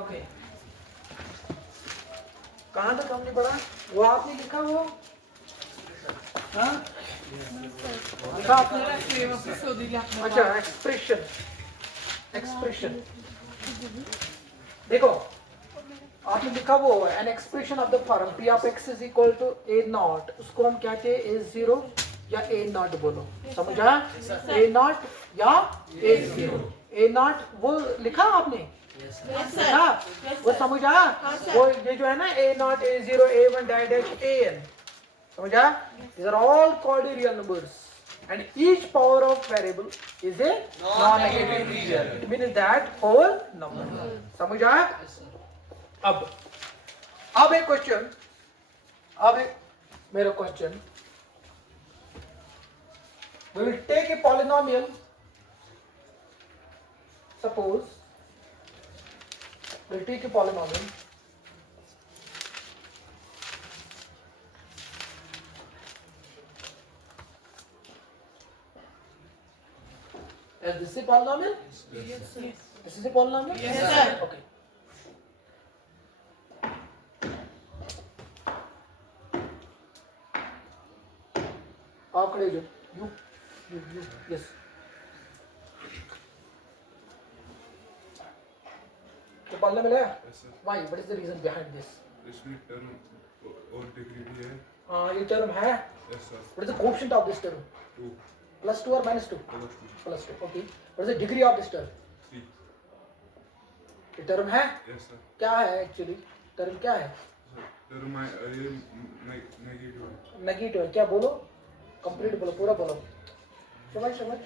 Okay, कहाँ तक हमने पढ़ा? वो आपने लिखा वो? हाँ लिखा आपने? अच्छा, एक्सप्रेशन। एक्सप्रेशन देखो, आपने लिखा वो an expression of the form p of x is equal to a naught, उसको हम कहते हैं ए जीरो या ए नॉट बोलो, समझा? ए नॉट या ए जीरो। ए नॉट वो लिखा आपने? लिखा? वो समझा? वो ये जो है ना a naught a zero a one dash a n, समझा? These are all called real numbers and each power of variable is a non-negative real. It means that whole number. समझा? अब एक क्वेश्चन, अब एक मेरा question, we will take a polynomial. Suppose we'll take a polynomial is this a polynomial? Yes. This is a polynomial? Yes, sir. Okay. आप खड़े हो जाओ, you, yes. ये polynomial है? Yes, sir. Why? What is the reason behind this? इसमें term और degree भी है। हाँ ये term है. Yes, sir. What is the quotient of this term? 2 Plus 2 or minus 2? plus 2 Plus 2. Okay. What is the degree of this term? 3 ये term है? yes sir. क्या है actually? term क्या है? टर्म ये नेगेटिव है। नेगेटिव है, क्या बोलो? कंप्लीट बोलो, पूरा बोलो। समझ -3x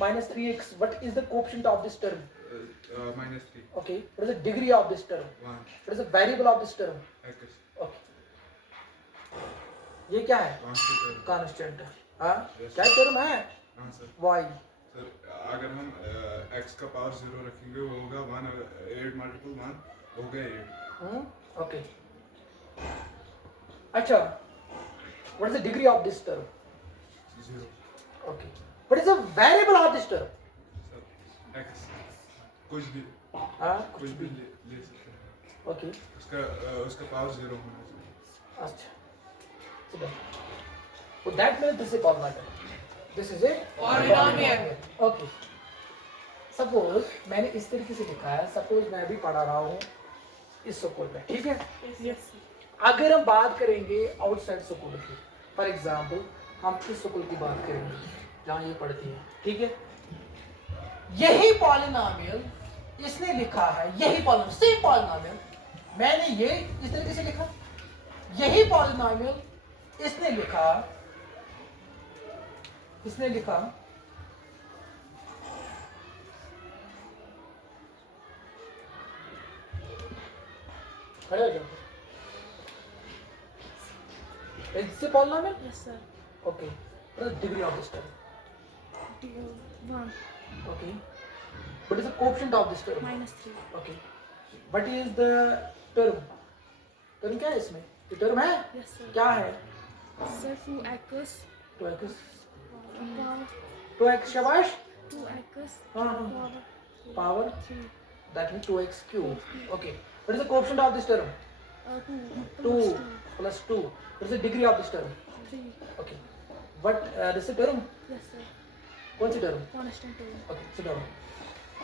minus 3x. What is the coefficient of this term? -3 Okay. What is the degree of this term? 1 What is the variable of this term? x Okay. ये क्या है? कांस्टेंट कांस्टेंट है। हाँ Yes. क्या term है? हाँ sir. y. Sir अगर हम x का पावर 0 रखेंगे वो होगा 1 और 8 मल्टीपल 1 होगा 8। Okay. अच्छा, what is the degree of this term? 0 Okay. What is the variable of this term? Sir x कुछ भी हाँ कुछ भी ले सकते हैं। Okay. उसका पावर 0 होना चाहिए। अच्छा, sit down. So that means this is a polynomial. This is a Polynomial. Okay. Suppose मैंने इस तरीके से लिखा है, suppose मैं अभी पढ़ा रहा हूँ इस स्कूल में, ठीक है? Yes. अगर हम बात करेंगे आउटसाइड स्कूल की, फॉर एग्जाम्पल हम इस स्कूल की बात करेंगे जहाँ ये पढ़ती है, ठीक है? यही पॉलिनोमियल इसने लिखा है, यही पॉलिनोमियल, सेम पॉलिनोमियल मैंने ये इस तरीके से लिखा, यही पॉलिनोमियल इसने लिखा खड़े हो जाओ। Is it a polynomial? Yes, sir. Okay. What is the degree of this term? 1 Okay. What is the coefficient of this term? -3. Okay. What is the term? Term क्या है इसमें? ये term है? Yes, sir. क्या है? Sir, 2x 2x. power 2x शाबाश. 2x हाँ हाँ. power Power. 3. That means 2x cube. Okay. What is the coefficient of this term? 2 2 plus 2. What is the degree of this term? 3. Okay. What this is a term? Yes, sir. कौन सी term? Constant term. Okay, sit down.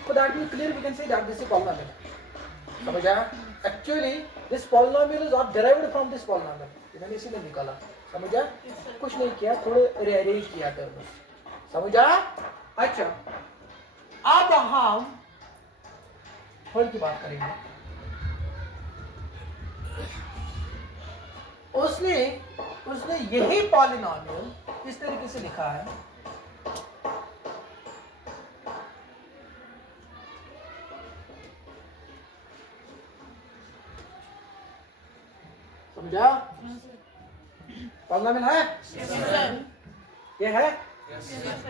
So that means clear we can say that this is a polynomial. समझ आया? Actually, this polynomial is not derived from this polynomial. मैंने इसीलिए निकाला, समझ आया? कुछ नहीं किया, थोड़े rearrange किया terms. समझ आया? अच्छा, अब हम थोड़ी की बात करेंगे। उसने यही polynomial इस तरीके से लिखा है, समझा? पॉलिनोमियल है? Yes, sir. ये है?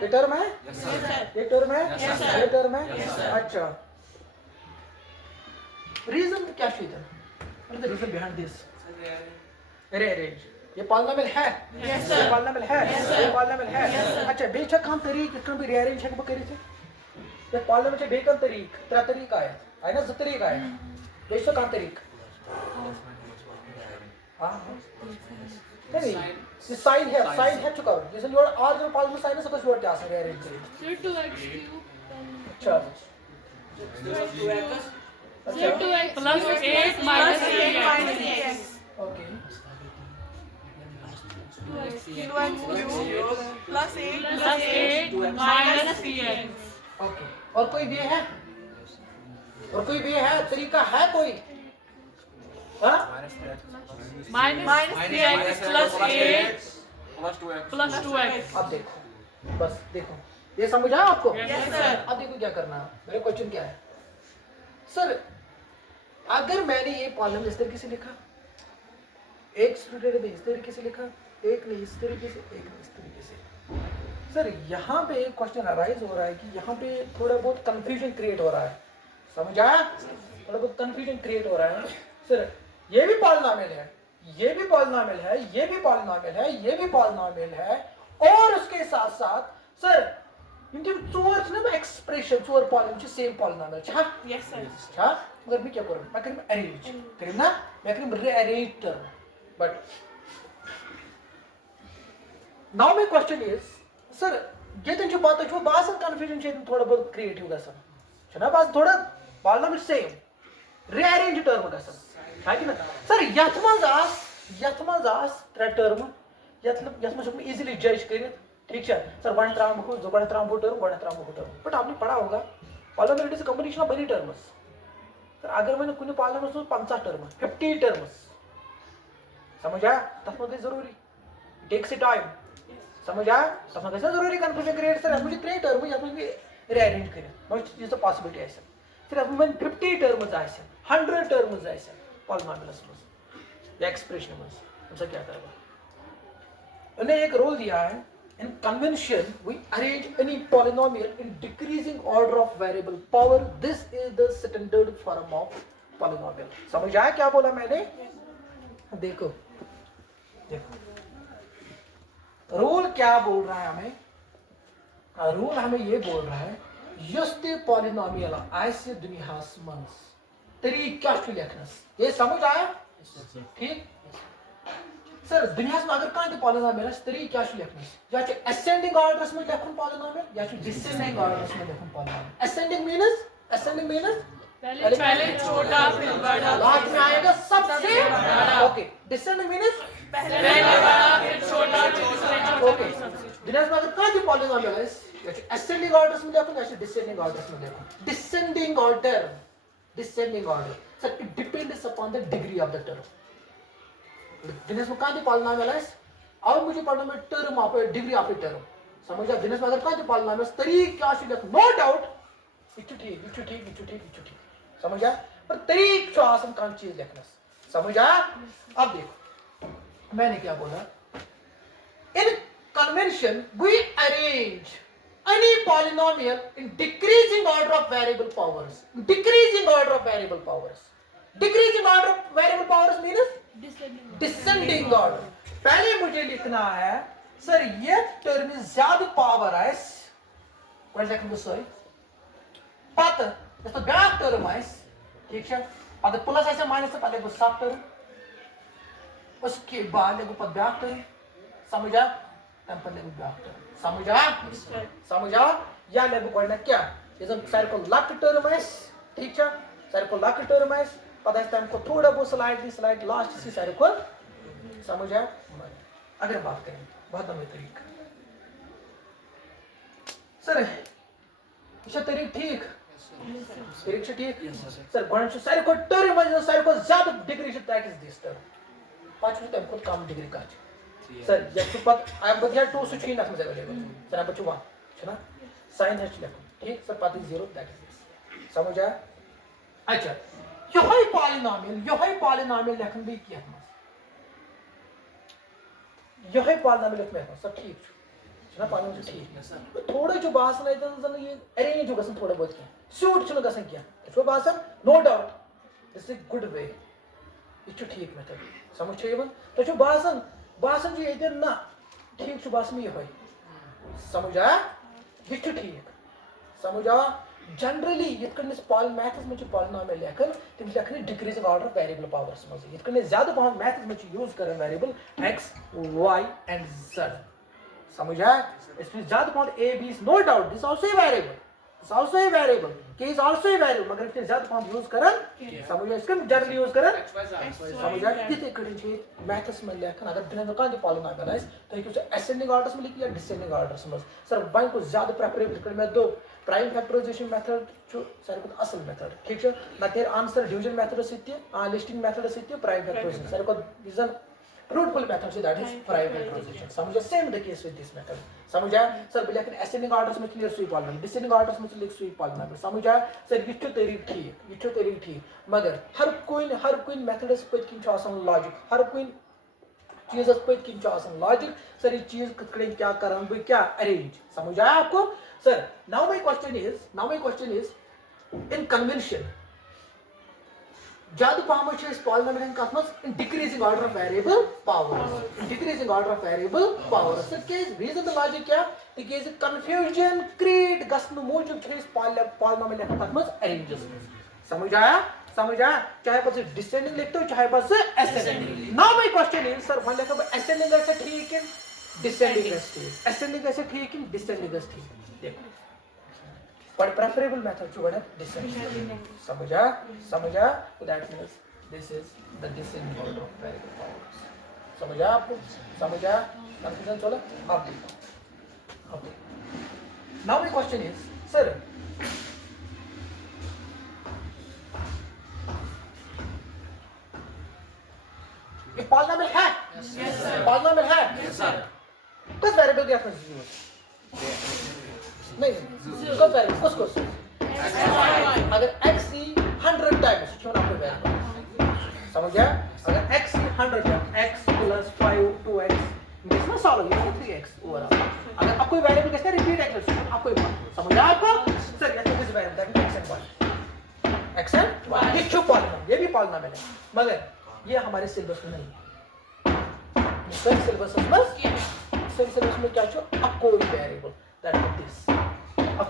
ये टर्म है? Yes, sir. ये टर्म है? Yes, sir. ये टर्म है? Yes, sir. अच्छा, रीजन क्या चाहिए? What is the reason behind this? Rearrange. ये पॉलिनोमियल है? Yes, sir. ये पॉलिनोमियल है? Yes, sir. ये पॉलिनोमियल है? Yes, sir. अच्छा, बेशक हम तेरी कितना भी rearrange है करी थे, ये पालने में बेकन तरीक त्रे तरीक आया ना 2 तरीक आया बेशो का तरीक हां नहीं ये साइन है चुका जैसे योर आर जो पालने साइन है सब योर क्या से अरेंज करें So 2x cube अच्छा so 2x plus 8 minus 8 okay 2x cube plus 8 plus 8 minus 3x. Okay और कोई वे है तरीका है कोई हाँ Minus 3x plus 8 plus 2x. अब देखो बस देखो ये समझ आया आपको Yes, sir. अब देखो क्या करना है मेरा क्वेश्चन क्या है सर अगर मैंने ये कॉलम इस तरीके से लिखा एक स्टूडेंट ने इस तरीके से लिखा एक ने इस तरीके से एक ने इस तरीके से सर यहाँ पे एक क्वेश्चन अराइज हो रहा है कि यहाँ पे थोड़ा बहुत कंफ्यूजन क्रिएट हो रहा है समझ आया थोड़ा बहुत कंफ्यूजन क्रिएट हो रहा है सर ये भी पॉलिनोमियल है ये भी पॉलिनोमियल है ये भी पॉलिनोमियल है ये भी पॉलिनोमियल है और उसके साथ साथ सर इनके चोर ना एक्सप्रेशन चोर पॉलिनोमियल सेम पॉलिनोमियल छा Yes, sir. छा मगर मैं क्या करूं मैं करूं अरेंज करूं ना मैं करूं rearrange term but now my question is sir ये तो बात है बासन कंफ्यूजन छे थोड़ा बहुत क्रिएटिव गसन छना बास थोड़ा पॉलिनोमियल सेम रीअरेंज टर्म गसन है कि ना सर यथ मज आस त्रे टर्म यथ मज इजीली जज कर ठीक है सर वन त्राम को जो वन त्राम टर्म बट आपने पढ़ा होगा polynomial is a combination of many terms sir अगर मैंने कुछ पॉलिनोमियल में 50 टर्म 50 टर्म्स समझ आया तब मुझे जरूरी टेक्स टाइम समझ आया तब मुझे जरूरी कंफ्यूजन क्रिएट सर मुझे 3 टर्म या मुझे रीअरेंज करें नॉट इज द पॉसिबिलिटी ऐसे फिर अब मैं 50 टर्म्स ऐसे 100 टर्म्स ऐसे पॉलिनोमियल्स में या एक्सप्रेशन में हमसे क्या करेगा उन्हें एक रूल दिया है in convention we arrange any polynomial in decreasing order of variable power this is the standard form of polynomial समझ आया क्या बोला मैंने देखो रूल क्या बोल रहा है हमें रूल हमें ये बोल रहा है युस्ते पॉलिनोमियल ऐसे दुनिया मंस तरीका लिखनस ये समझ आया ठीक सर दुनिया में अगर कहीं पॉलिनोमियल तरीका लिखनस या असेंडिंग ऑर्डर्स में लिखुन पॉलिनोमियल या डिसेंडिंग ऑर्डर्स में लिखुन पॉलिनोमियल असेंडिंग मींस पहले छोटा फिर बड़ा लास्ट में आएगा सबसे ओके डिसेंडिंग मींस पहले बड़ा फिर छोटा फिर उससे छोटा ओके दुनिया में अगर कहीं पॉलिनोमियल है असेंडिंग ऑर्डर्स में लिखुन या डिसेंडिंग ऑर्डर्स में लिखुन descending order sir it depends upon the degree of the term Dinesh में कहाँ पॉलिनोमियल है अब मुझे पढ़ना में term of degree of a term समझ आ दिनेश में अगर कहाँ पॉलिनोमियल तरीका से लिख नो डाउट ठीक समझ आ पर तरीक आसन कौन चीज लिखना समझ आ अब देखो मैंने क्या बोला in convention we arrange any polynomial in decreasing order of variable powers decreasing order of variable powers means descending order पहले मुझे लिखना है सर ये टर्म में ज्यादा पावर है कौन सा लिखूं सॉरी पत तो बैक टर्म है ठीक है अगर प्लस ऐसे माइनस से पहले सब टर्म उसके बाद लेगो पद बैक टर्म समझा तब पर लेगो बैक टर्म समझा या लेगो कोई क्या ये सब सारे को लक टर्म है ठीक है सारे को लक टर्म है पता है हमको थोड़ा बहुत स्लाइड लास्ट से सारे को समझ आया अगर बात करें बहुत लंबे तरीक सर ये तरीक ठीक तरीक से ठीक सर गणन से सारे को टर्म में सारे को ज्यादा डिग्री से टैक्स दिस टर्म 5 मिनट हमको कम डिग्री का सर ये तो पत आई एम बदिया 2 से 3 में अवेलेबल सर आप बच्चों है ना साइन है ठीक सर पत 0 दैट इज समझ आया अच्छा यही पॉलिनोमियल लिखन भी किया यही पॉलिनोमियल लिखना है सब ठीक ना पॉलिनोमियल ठीक है सर थोड़ा जो बात नहीं तो ये अरेंज होगा थोड़ा बहुत क्या सूट चलो गसन क्या तो बात no doubt this is good way ये ठीक मेथड समझ छे तो जो बासन जो ये ना ठीक जो बास में यही समझ आया ये ठीक समझ आ जनरली ये पॉल मैथ्स में पॉलिनोमियल लेखन तुम लेखन डिक्रीजिंग ऑर्डर वेरिएबल पावर्स मज ये ज्यादा पहन मैथ्स में यूज कर variable x y and z समझा इसमें ज्यादा पहन a b is no doubt this also a variable this also a variable k is also a variable मगर इसमें ज्यादा पहन यूज करन समझा इसका जनरली यूज करन समझा कितने करेंगे मैथ्स में लेखन अगर बिना दुकान पॉलिनोमियल है तो ये असेंडिंग ऑर्डर्स में लिखी या डिसेंडिंग ऑर्डर्स में सर वन को ज्यादा प्रेफरेबल कर मैं दो प्राइम फैक्टराइजेशन मेथड सारे असल मेथड ठीक है ना तेरे आंसर डिवीजन मेथड सत्य लिस्टिंग मेथड सत्य प्राइम फैक्टराइजेशन सारे is fruitful method so that is prime factorization समझा same the case with this method समझा सर लेकिन ascending orders में क्लियर सुई पॉलिनोमियल डिसेंडिंग ऑर्डर्स में लिख सुई पॉलिनोमियल समझा सर ये तरीक ठीक मगर हर कोई मेथड्स पत किन आसान लॉजिक हर कोई चीज पत किन आसान लॉजिक सर ये चीज कड़े क्या करन बे क्या अरेंज समझ आया आपको sir now my question is in convention ज्यादा पहम पॉलिनोमियल कत मज in decreasing order of variable power sir क्या रीजन द लॉजिक क्या तिकेज कंफ्यूजन क्रिएट गसन मूजूब पॉलिनोमियल लेखन तथ मज अरेंजेस समझ आया चाहे बस डिसेंडिंग लिखते हो चाहे बस ascending now my question is sir one लेखा असेंडिंग ऐसे ठीक है डिसेंडिंग ऐसे ठीक है डिसेंडिंग ऐसे ठीक देखो but preferable method to what descending समझा so that means this is the descending order of variable powers समझा आपको कंफ्यूजन चला अब देखो now my question is sir ये पॉलिनोमियल है पॉलिनोमियल है किस वेरिएबल के साथ यूज नहीं कब वेरिएबल उसको अगर x 100 टाइम्स क्यों ना कोई वेरिएबल समझ गया अगर x 100 times x + 5 2x this ना सॉल्व ये 3x ओवरऑल अगर आप कोई वेरिएबल कैसे रिपीट एक्सप्रेशन आप कोई समझ गया आपको सर ये तो किस variable that x and y ये क्यों पॉलिनोमियल ये भी पॉलिनोमियल है मगर ये हमारे सिलेबस में नहीं सर सिलेबस में क्या छो अब कोई वेरिएबल that is this अब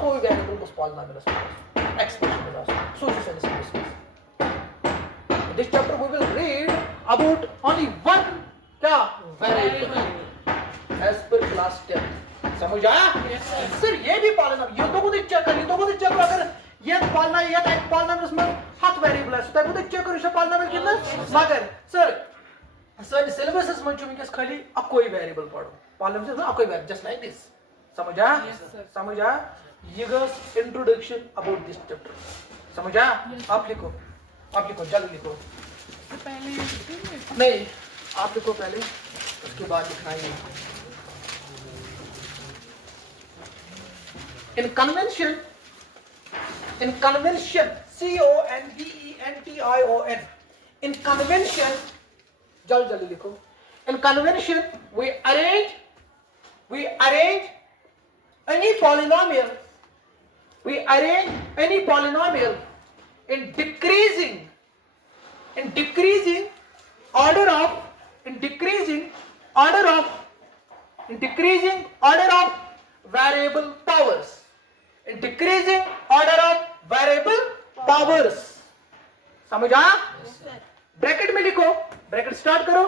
कोई वेरिएबल को पॉलिनोमियल एक्सप्रेशन में जाओ so this is this chapter we will read about only one क्या वेरिएबल as per class 10 समझ आया सर ये भी पॉलिनोमियल ये तो को चेक कर अगर ये पॉलिनोमियल में हाथ वेरिएबल है तो को चेक कर पॉलिनोमियल कितना मगर सर सिलेबस में जो खाली अब कोई वेरिएबल पढ़ो पॉलिनोमियल में अब कोई वेरिएबल जस्ट लाइक दिस समझा ये गस इंट्रोडक्शन अबाउट दिस चैप्टर समझा आप लिखो जल्दी लिखो पहले नहीं आप लिखो पहले उसके बाद लिखना है इन कन्वेंशन CONVENTION इन कन्वेंशन जल्दी लिखो इन convention we arrange any polynomial in decreasing order of variable powers समझ आया ब्रैकेट में लिखो ब्रैकेट स्टार्ट करो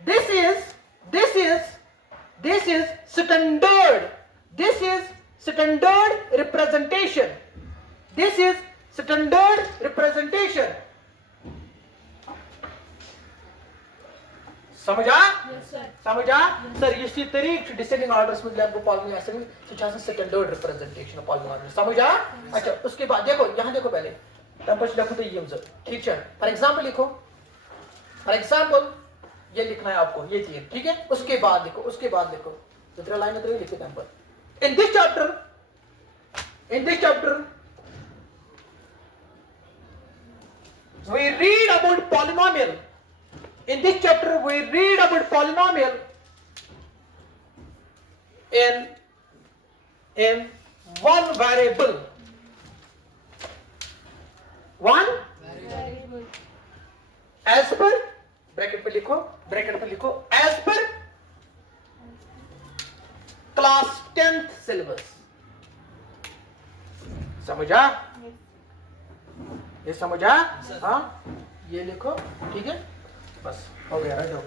this is standard representation समझा सर इसी तरीके डिसेंडिंग ऑर्डर्स में आपको पॉलिनोमियल ऐसे स्टैंडर्ड रिप्रेजेंटेशन ऑफ पॉलिनोमियल समझा अच्छा उसके बाद देखो यहां देखो पहले तब कुछ लिखो तो ये ठीक है फॉर एग्जांपल ये लिखना है आपको ये चीज ठीक है उसके बाद देखो जितना लाइन में लिखे number in this chapter we read about polynomial in one variable as per bracket पे लिखो as per class 10th syllabus समझा? ये समझा? हाँ, ये लिखो, ठीक है, बस हो गया, रख दो।